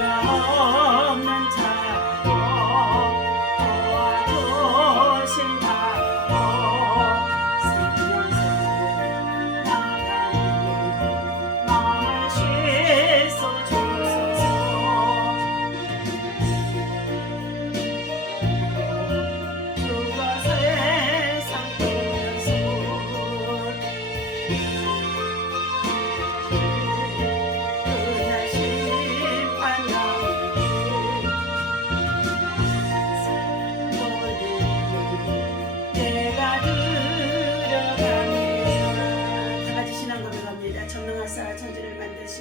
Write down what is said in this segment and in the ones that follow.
없는 자로 도와주신 바로 생명샘을 나가는 마음을 씻어 주소서. 주가 세상 끝났소. 그날 심판 나오니 내가 들어갑니다. 다같이 신앙 고백합니다. 전능하사 천지를 만드신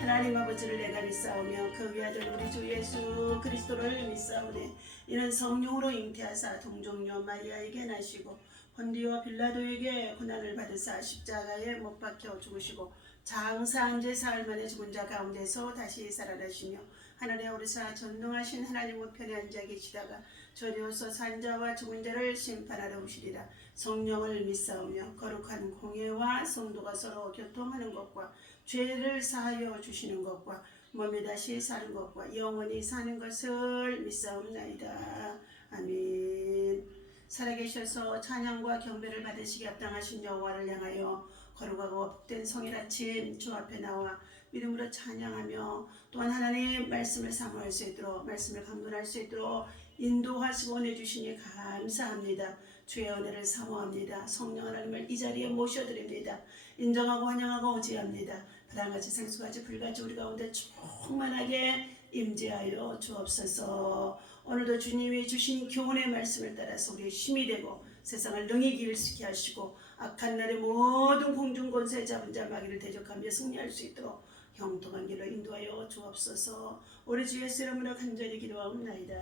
하나님 아버지를 내가 믿사오며 그 위아들 우리 주 예수 그리스도를 믿사오니 이는 성령으로 잉태하사 동정녀 마리아에게 나시고 본디오 빌라도에게 고난을 받으사 십자가에 못 박혀 죽으시고 장사한 지 사흘 만에 죽은 자 가운데서 다시 살아나시며 하늘에 오르사 전능하신 하나님 우편에 앉아 계시다가 저리로서 산 자와 죽은 자를 심판하러 오시리라. 성령을 믿사오며 거룩한 공예와 성도가 서로 교통하는 것과 죄를 사하여 주시는 것과 몸에 다시 사는 것과 영원히 사는 것을 믿사옵나이다. 아멘. 살아계셔서 찬양과 경배를 받으시기 합당하신 여호와를 향하여 거룩하고 복된 성일 아침 주 앞에 나와 믿음으로 찬양하며 또한 하나님 말씀을 사모할 수 있도록 말씀을 강론할 수 있도록 인도하시고 보내주시니 감사합니다. 주의 은혜를 사모합니다. 성령 하나님을 이 자리에 모셔드립니다. 인정하고 환영하고 오지합니다. 바람같이 생수같이 불같이 우리 가운데 충만하게 임재하여 주옵소서. 오늘도 주님이 주신 교훈의 말씀을 따라서 우리의 힘이 되고 세상을 능히 길게 하시고 악한 날의 모든 공중 권세 잡은 자 마귀를 대적하며 승리할 수 있도록 형통한 길로 인도하여 주옵소서. 우리 주 예수 이름으로 간절히 기도하옵나이다.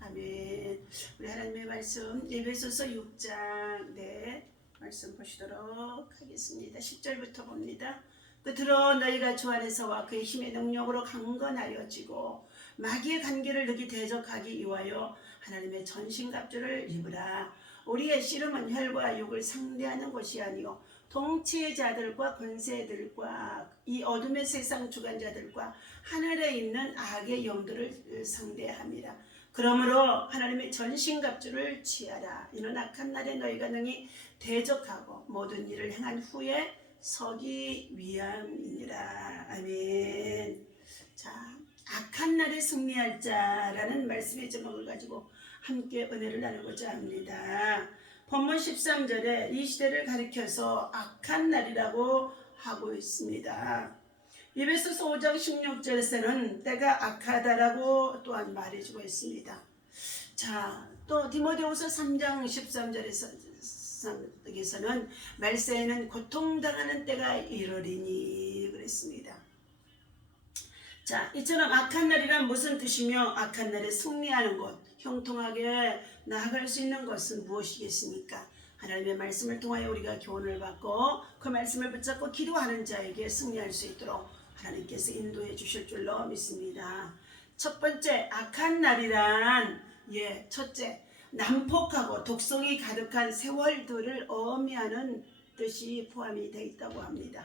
아멘. 우리 하나님의 말씀 에베소서 6장 말씀 보시도록 하겠습니다. 10절부터 봅니다. 끝으로 너희가 주 안에서와 그의 힘의 능력으로 강건하여지고 마귀의 관계를 능히 대적하기 위하여 하나님의 전신갑주를 입으라. 우리의 씨름은 혈과 육을 상대하는 것이 아니요 통치자들과 권세들과 이 어둠의 세상 주관자들과 하늘에 있는 악의 영들을 상대함이라. 그러므로 하나님의 전신갑주를 취하라. 이는 악한 날에 너희가 능히 대적하고 모든 일을 행한 후에 서기 위함이니라. 아멘. 자, 악한 날에 승리할 자라는 말씀의 제목을 가지고 함께 은혜를 나누고자 합니다. 본문 13절에 이 시대를 가리켜서 악한 날이라고 하고 있습니다. 에베소서 5장 16절에서는 때가 악하다라고 또한 말해주고 있습니다. 자, 또 디모데후서 3장 13절에서는 말세에는 고통당하는 때가 이르리니 그랬습니다. 자, 이처럼 악한 날이란 무슨 뜻이며 악한 날에 승리하는 것, 형통하게 나아갈 수 있는 것은 무엇이겠습니까? 하나님의 말씀을 통하여 우리가 교훈을 받고 그 말씀을 붙잡고 기도하는 자에게 승리할 수 있도록 하나님께서 인도해 주실 줄로 믿습니다. 첫 번째, 악한 날이란 첫째, 난폭하고 독성이 가득한 세월들을 의미하는 뜻이 포함이 되어 있다고 합니다.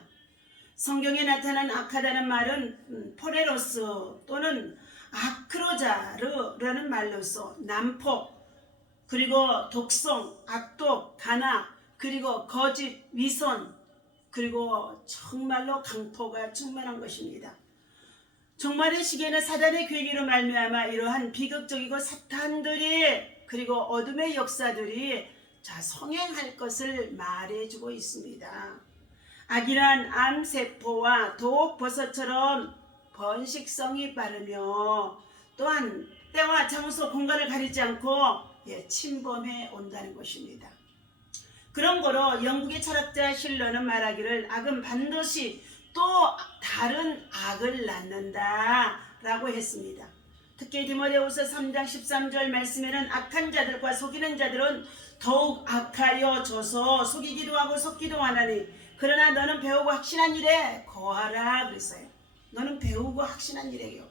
성경에 나타난 악하다는 말은 포레로스 또는 아크로자르라는 말로서 난폭, 그리고 독성, 악독, 간악, 그리고 거짓, 위선, 그리고 정말로 강포가 충만한 것입니다. 종말의 시기에는 사단의 계기로 말미암아 이러한 비극적이고 사탄들이 그리고 어둠의 역사들이 성행할 것을 말해주고 있습니다. 악이란 암세포와 독버섯처럼 번식성이 빠르며 또한 때와 장소, 공간을 가리지 않고 침범해 온다는 것입니다. 그런 거로 영국의 철학자 실러는 말하기를 악은 반드시 또 다른 악을 낳는다 라고 했습니다. 특히 디모데후서 3장 13절 말씀에는 악한 자들과 속이는 자들은 더욱 악하여져서 속이기도 하고 속기도 하나니 그러나 너는 배우고 확신한 일에 거하라 그랬어요. 너는 배우고 확신한 일에요.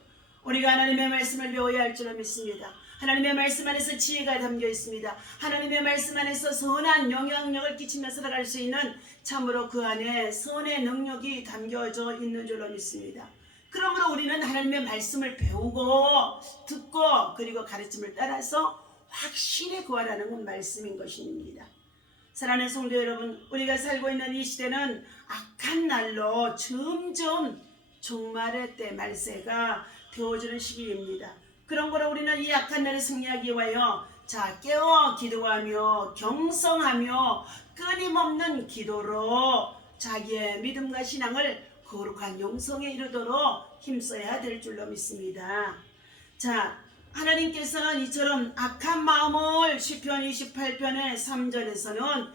우리가 하나님의 말씀을 배워야 할 줄로 믿습니다. 하나님의 말씀 안에서 지혜가 담겨 있습니다. 하나님의 말씀 안에서 선한 영향력을 끼치며 살아갈 수 있는 참으로 그 안에 선의 능력이 담겨져 있는 줄로 믿습니다. 그러므로 우리는 하나님의 말씀을 배우고 듣고 그리고 가르침을 따라서 확신에 구하라는 건 말씀인 것입니다. 사랑하는 성도 여러분, 우리가 살고 있는 이 시대는 악한 날로 점점 종말의 때 말세가 되어지는 시기입니다. 그런 거로 우리는 이 악한 날을 승리하기 위하여 깨어 기도하며 경성하며 끊임없는 기도로 자기의 믿음과 신앙을 거룩한 영성에 이르도록 힘써야 될 줄로 믿습니다. 하나님께서는 이처럼 악한 마음을 시편 28편의 3절에서는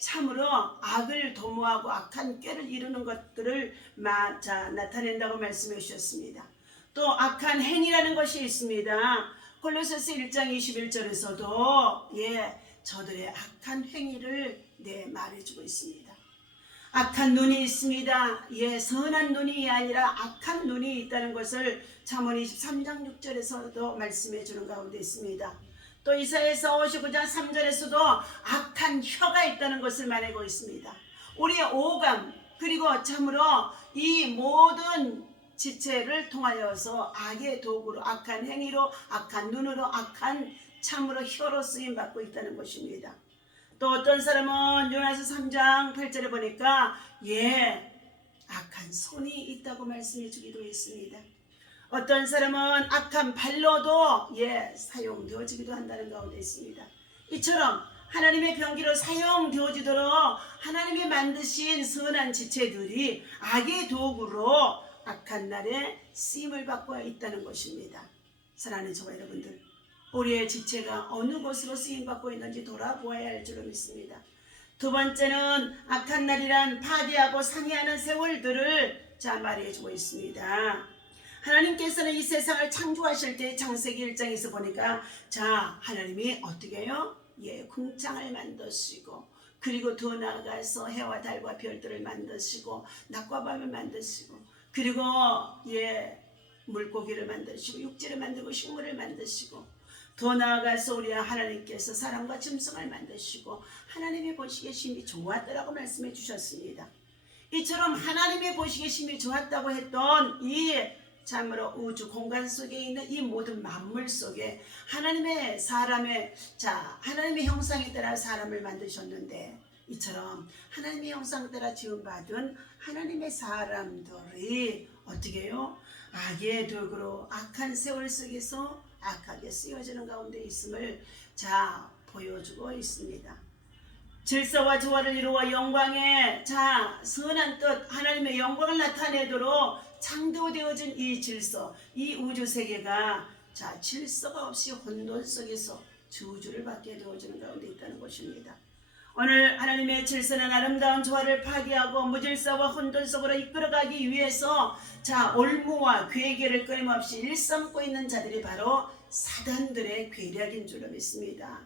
참으로 악을 도모하고 악한 꾀를 이루는 것들을 나타낸다고 말씀해 주셨습니다. 또 악한 행위라는 것이 있습니다. 골로새서 1장 21절에서도 저들의 악한 행위를 말해주고 있습니다. 악한 눈이 있습니다. 선한 눈이 아니라 악한 눈이 있다는 것을 잠언 23장 6절에서도 말씀해 주는 가운데 있습니다. 또 이사야서 59장 3절에서도 악한 혀가 있다는 것을 말하고 있습니다. 우리의 오감 그리고 참으로 이 모든 지체를 통하여서 악의 도구로 악한 행위로 악한 눈으로 악한 참으로 혀로 쓰임받고 있다는 것입니다. 또 어떤 사람은 요나서 3장 8절에 보니까 악한 손이 있다고 말씀해 주기도 했습니다. 어떤 사람은 악한 발로도 사용되어지기도 한다는 가운데 있습니다. 이처럼 하나님의 병기로 사용되어지도록 하나님이 만드신 선한 지체들이 악의 도구로 악한 날에 쓰임을 받고 있다는 것입니다. 사랑하는 저와 여러분들, 우리의 지체가 어느 곳으로 쓰임받고 있는지 돌아보아야 할 줄로 믿습니다. 두 번째는 악한 날이란 파괴하고 상해하는 세월들을 말해주고 있습니다. 하나님께서는 이 세상을 창조하실 때 창세기 1장에서 보니까 하나님이 어떻게 해요? 궁창을 만드시고 그리고 더 나아가서 해와 달과 별들을 만드시고 낮과 밤을 만드시고 그리고 물고기를 만드시고 육지를 만들고 식물을 만드시고 더 나아가서 우리 하나님께서 사람과 짐승을 만드시고 하나님이 보시기에 심히 좋았더라고 말씀해 주셨습니다. 이처럼 하나님이 보시기에 심히 좋았다고 했던 이 참으로 우주 공간 속에 있는 이 모든 만물 속에 하나님의 형상에 따라 사람을 만드셨는데 이처럼 하나님의 형상 따라 지음받은 하나님의 사람들이 어떻게 해요? 악의 도구로 악한 세월 속에서 악하게 쓰여지는 가운데 있음을 보여주고 있습니다. 질서와 조화를 이루어 영광의 선한 뜻 하나님의 영광을 나타내도록 창조되어진 이 질서, 이 우주 세계가 질서가 없이 혼돈 속에서 저주를 받게 되어지는 가운데 있다는 것입니다. 오늘 하나님의 질서는 아름다운 조화를 파괴하고 무질서와 혼돈 속으로 이끌어가기 위해서 올무와 괴계를 끊임없이 일삼고 있는 자들이 바로 사단들의 괴력인 줄로 믿습니다.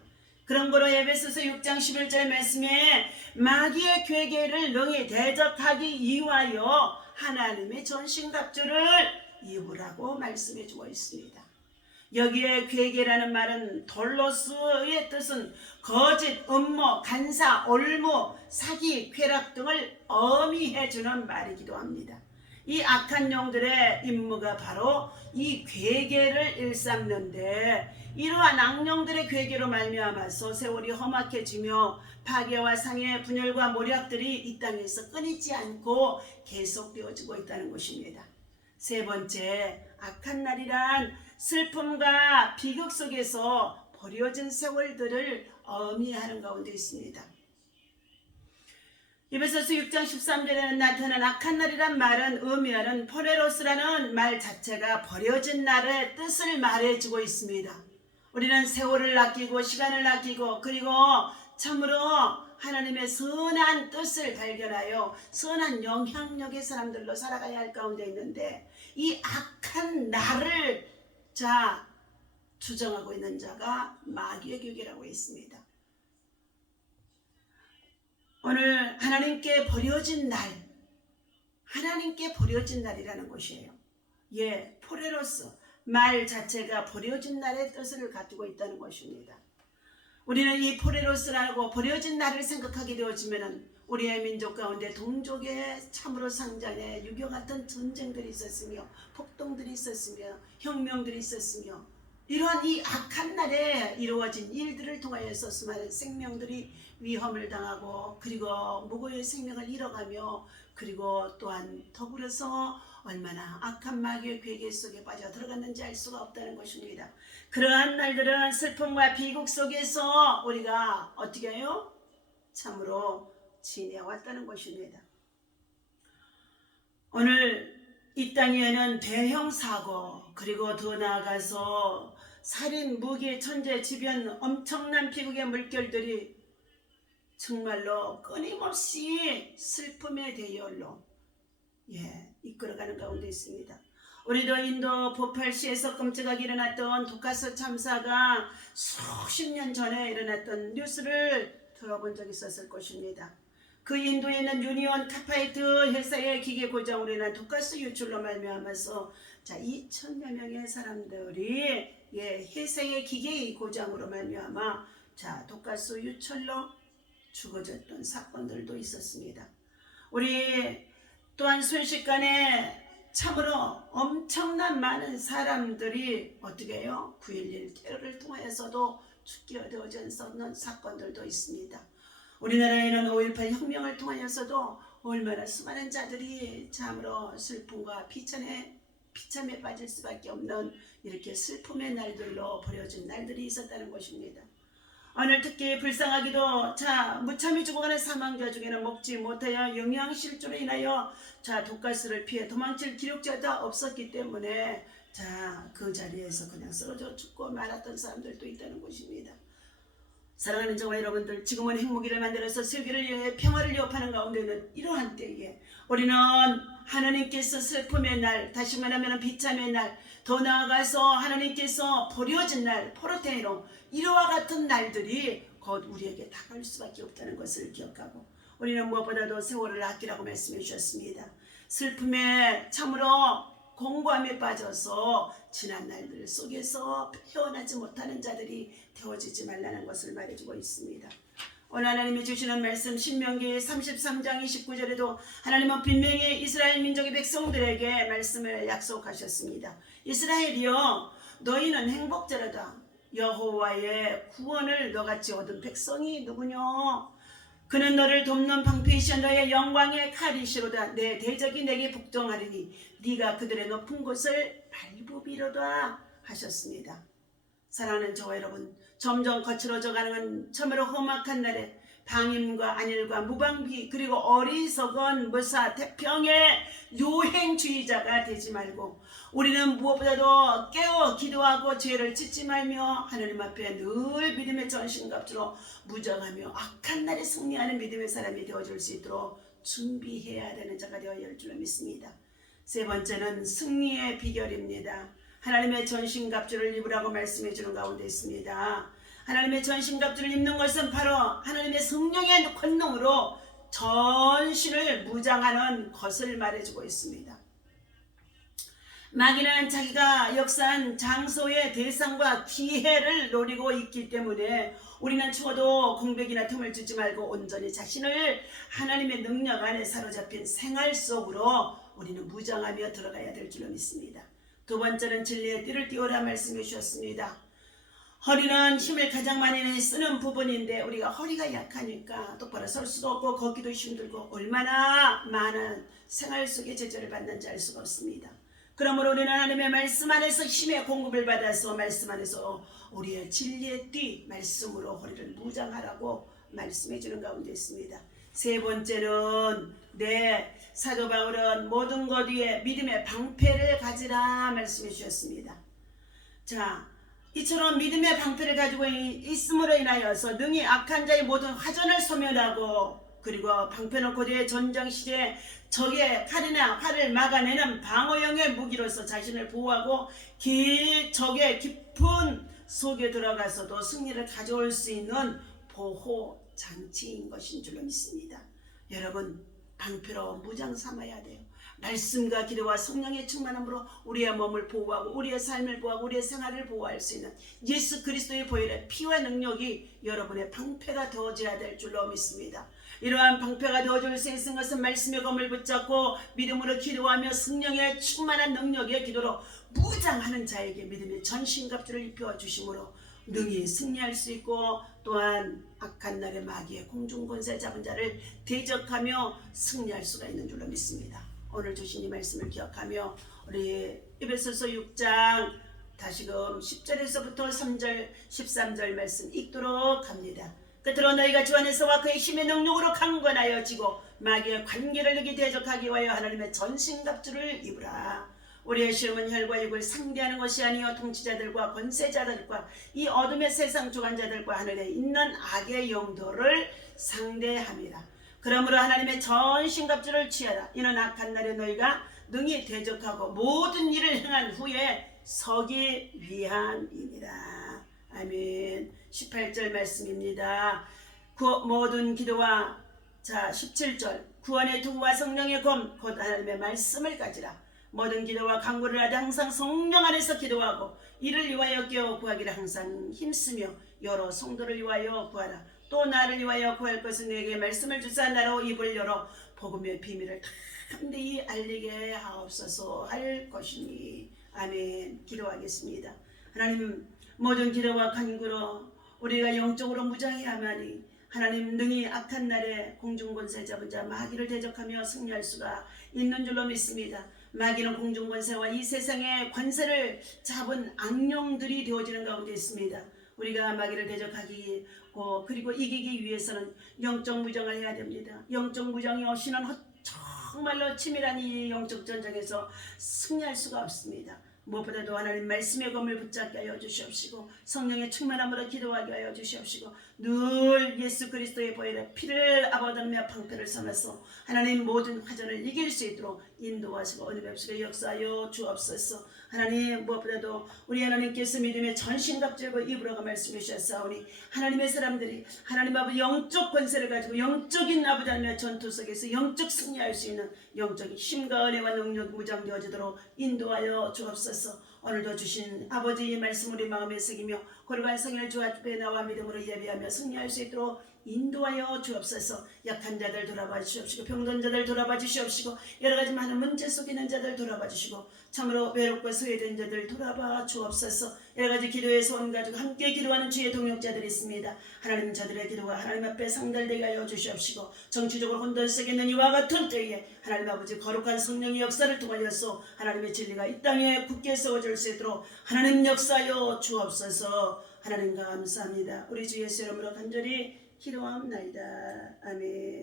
그런 거로 에베소서 6장 11절 말씀에 마귀의 괴계를 능히 대적하기 위하여 하나님의 전신갑주를 입으라고 말씀해 주고 있습니다. 여기에 괴계라는 말은 돌로스의 뜻은 거짓, 음모, 간사, 올무, 사기, 쾌락 등을 어미해 주는 말이기도 합니다. 이 악한 영들의 임무가 바로 이 괴계를 일삼는데 이러한 악령들의 괴계로 말미암아서 세월이 험악해지며 파괴와 상해, 분열과 모략들이 이 땅에서 끊이지 않고 계속되어지고 있다는 것입니다. 세 번째, 악한 날이란 슬픔과 비극 속에서 버려진 세월들을 의미하는 가운데 있습니다. 에베소서 6장 13절에는 나타난 악한 날이란 말은 의미하는 포레로스라는 말 자체가 버려진 날의 뜻을 말해주고 있습니다. 우리는 세월을 아끼고 시간을 아끼고 그리고 참으로 하나님의 선한 뜻을 발견하여 선한 영향력의 사람들로 살아가야 할 가운데 있는데 이 악한 날을 주장하고 있는 자가 마귀의 괴계라고 있습니다. 오늘 하나님께 버려진 날, 하나님께 버려진 날이라는 것이에요. 포레로스 말 자체가 버려진 날의 뜻을 가지고 있다는 것입니다. 우리는 이 포레로스라고 버려진 날을 생각하게 되어지면 우리의 민족 가운데 동족의 참으로 상잔에 유교 같은 전쟁들이 있었으며 폭동들이 있었으며 혁명들이 있었으며 이러한 이 악한 날에 이루어진 일들을 통하여서 수많은 생명들이 위험을 당하고 그리고 무고의 생명을 잃어가며 그리고 또한 더불어서 얼마나 악한 마귀의 괴계 속에 빠져 들어갔는지 알 수가 없다는 것입니다. 그러한 날들은 슬픔과 비극 속에서 우리가 어떻게 해요? 참으로 지내왔다는 것입니다. 오늘 이 땅에는 대형 사고 그리고 더 나아가서 살인, 무기, 천재, 지변 엄청난 비극의 물결들이 정말로 끊임없이 슬픔의 대열로 이끌어가는 가운데 있습니다. 우리도 인도 보팔시에서 끔찍하게 일어났던 독가스 참사가 수십 년 전에 일어났던 뉴스를 들어본 적이 있었을 것입니다. 그 인도에 있는 유니온 카파이트 회사의 기계 고장으로 인한 독가스 유출로 말미암아서 2천여 명의 사람들이 회사의 기계 고장으로 말미암아 독가스 유출로 죽어졌던 사건들도 있었습니다. 우리 또한 순식간에 참으로 엄청난 많은 사람들이 어떻게 해요? 9.11 테러를 통해서도 죽게 되어졌던 사건들도 있습니다. 우리나라에는 5.18 혁명을 통하여서도 얼마나 수많은 자들이 참으로 슬픔과 비참에 빠질 수밖에 없는 이렇게 슬픔의 날들로 버려진 날들이 있었다는 것입니다. 오늘 특히 불쌍하기도 무참히 죽어가는 사망자 중에는 먹지 못하여 영양실조로 인하여 독가스를 피해 도망칠 기력자가 없었기 때문에 그 자리에서 그냥 쓰러져 죽고 말았던 사람들도 있다는 것입니다. 사랑하는 저와 여러분들, 지금은 핵무기를 만들어서 세계를 위해 평화를 위협하는 가운데는 이러한 때에 우리는 하나님께서 슬픔의 날, 다시 말하면 비참의 날, 더 나아가서 하나님께서 버려진 날, 포르테이로 이와 같은 날들이 곧 우리에게 다가올 수밖에 없다는 것을 기억하고 우리는 무엇보다도 세월을 아끼라고 말씀해 주셨습니다. 슬픔에 참으로 공고함에 빠져서 지난 날들 속에서 헤어나지 못하는 자들이 되어지지 말라는 것을 말해주고 있습니다. 오늘 하나님이 주시는 말씀 신명기 33장 29절에도 하나님은 분명히 이스라엘 민족의 백성들에게 말씀을 약속하셨습니다. 이스라엘이여, 너희는 행복자라다. 여호와의 구원을 너같이 얻은 백성이 누구냐? 그는 너를 돕는 방패이시여 너의 영광의 칼이시로다. 내 대적이 내게 복종하리니 네가 그들의 높은 곳을 밟으리로다 하셨습니다. 사랑하는 저와 여러분, 점점 거칠어져가는 참으로 험악한 날에 방임과 안일과 무방비 그리고 어리석은 무사 태평의 요행주의자가 되지 말고 우리는 무엇보다도 깨어 기도하고 죄를 짓지 말며 하나님 앞에 늘 믿음의 전신갑주로 무장하며 악한 날에 승리하는 믿음의 사람이 되어줄 수 있도록 준비해야 되는 자가 되어야 할 줄로 믿습니다. 세 번째는 승리의 비결입니다. 하나님의 전신갑주를 입으라고 말씀해 주는 가운데 있습니다. 하나님의 전신갑주를 입는 것은 바로 하나님의 성령의 권능으로 전신을 무장하는 것을 말해주고 있습니다. 마귀는 자기가 역사한 장소의 대상과 기회를 노리고 있기 때문에 우리는 죽어도 공백이나 틈을 주지 말고 온전히 자신을 하나님의 능력 안에 사로잡힌 생활 속으로 우리는 무장하며 들어가야 될 줄로 믿습니다. 두 번째는 진리의 띠를 띠우라 말씀해 주셨습니다. 허리는 힘을 가장 많이 쓰는 부분인데 우리가 허리가 약하니까 똑바로 설 수도 없고 걷기도 힘들고 얼마나 많은 생활 속에 제재를 받는지 알 수가 없습니다. 그러므로 우리는 하나님의 말씀 안에서 힘의 공급을 받아서 말씀 안에서 우리의 진리의 띠 말씀으로 허리를 무장하라고 말씀해 주는 가운데 있습니다. 세 번째는 사도 바울은 모든 것 위에 믿음의 방패를 가지라 말씀해 주셨습니다. 이처럼 믿음의 방패를 가지고 있음으로 인하여서 능히 악한 자의 모든 화전을 소멸하고 그리고 방패는 고대의 전쟁 시대에 적의 칼이나 활을 막아내는 방어용의 무기로서 자신을 보호하고 적의 깊은 속에 들어가서도 승리를 가져올 수 있는 보호 장치인 것인 줄로 믿습니다. 여러분, 방패로 무장 삼아야 돼요. 말씀과 기도와 성령의 충만함으로 우리의 몸을 보호하고 우리의 삶을 보호하고 우리의 생활을 보호할 수 있는 예수 그리스도의 보혈의 피와 능력이 여러분의 방패가 되어져야 될 줄로 믿습니다. 이러한 방패가 되어줄 수 있는 것은 말씀의 검을 붙잡고 믿음으로 기도하며 성령의 충만한 능력의 기도로 무장하는 자에게 믿음의 전신갑주를 입혀 주심으로 능히 승리할 수 있고, 또한 악한 날의 마귀의 공중권세 잡은 자를 대적하며 승리할 수가 있는 줄로 믿습니다. 오늘 주신 이 말씀을 기억하며 우리 에베소서 6장 다시금 10절에서부터 3절 13절 말씀 읽도록 합니다. 끝으로 너희가 주 안에서와 그의 힘의 능력으로 강건하여 지고 마귀의 관계를 능히 대적하기 위하여 하나님의 전신갑주를 입으라. 우리의 시험은 혈과 육을 상대하는 것이 아니요 통치자들과 권세자들과 이 어둠의 세상 주관자들과 하늘에 있는 악의 영도를 상대함이라. 그러므로 하나님의 전신갑주를 취하라. 이는 악한 날에 너희가 능히 대적하고 모든 일을 행한 후에 서기 위함이니라. 아멘. 18절 말씀입니다. 모든 기도와 17절 구원의 도구와 성령의 검 곧 하나님의 말씀을 가지라. 모든 기도와 간구를 하되 항상 성령 안에서 기도하고 이를 위하여 깨어 구하기를 항상 힘쓰며 여러 성도를 위하여 구하라. 또 나를 위하여 구할 것은 내게 말씀을 주사 나로 입을 열어 복음의 비밀을 담대히 알리게 하옵소서 할 것이니. 아멘. 기도하겠습니다. 하나님, 모든 기도와 간구로 우리가 영적으로 무장해야만이 하나님 능히 악한 날에 공중권세 잡은 자 마귀를 대적하며 승리할 수가 있는 줄로 믿습니다. 마귀는 공중권세와 이 세상의 관세를 잡은 악령들이 되어지는 가운데 있습니다. 우리가 마귀를 대적하기 그리고 이기기 위해서는 영적 무장을 해야 됩니다. 영적 무장이 없이는 정말로 치밀한 이 영적 전쟁에서 승리할 수가 없습니다. 무엇보다도 하나님 말씀의 검을 붙잡게 하여 주시옵시고 성령의 충만함으로 기도하게 하여 주시옵시고 늘 예수 그리스도의 보혈의 피를 아버지며 방패를 삼아서 하나님 모든 화전을 이길 수 있도록 인도하시고 은혜 베푸시고 역사하여 주옵소서. 하나님, 무엇보다도 우리 하나님께서 믿음의 전신갑주를 입으라고 말씀해 주셨사오니 하나님의 사람들이 하나님 아버지 영적 권세를 가지고 영적인 아버지 하나님의 전투 속에서 영적 승리할 수 있는 영적인 힘과 은혜와 능력 무장되어지도록 인도하여 주옵소서. 오늘도 주신 아버지의 말씀 우리 마음에 새기며 거룩한 성령을 주 앞에 나와 믿음으로 예배하며 승리할 수 있도록 인도하여 주옵소서. 약한 자들 돌아봐 주시옵시고 병든 자들 돌아봐 주시옵시고 여러가지 많은 문제 속에 있는 자들 돌아봐 주시고 참으로 외롭고 소외된 자들 돌아봐 주옵소서. 여러가지 기도의 소원 가지고 함께 기도하는 주의 동역자들이 있습니다. 하나님, 저들의 기도가 하나님 앞에 상달되게 하여 주시옵시고 정치적으로 혼돈 속에 있는 이와 같은 때에 하나님 아버지 거룩한 성령의 역사를 통하여서 하나님의 진리가 이 땅에 굳게 세워질 수 있도록 하나님 역사하여 주옵소서. 하나님 감사합니다. 우리 주 예수 이름으로 간절히 기도하옵나이다. 아멘.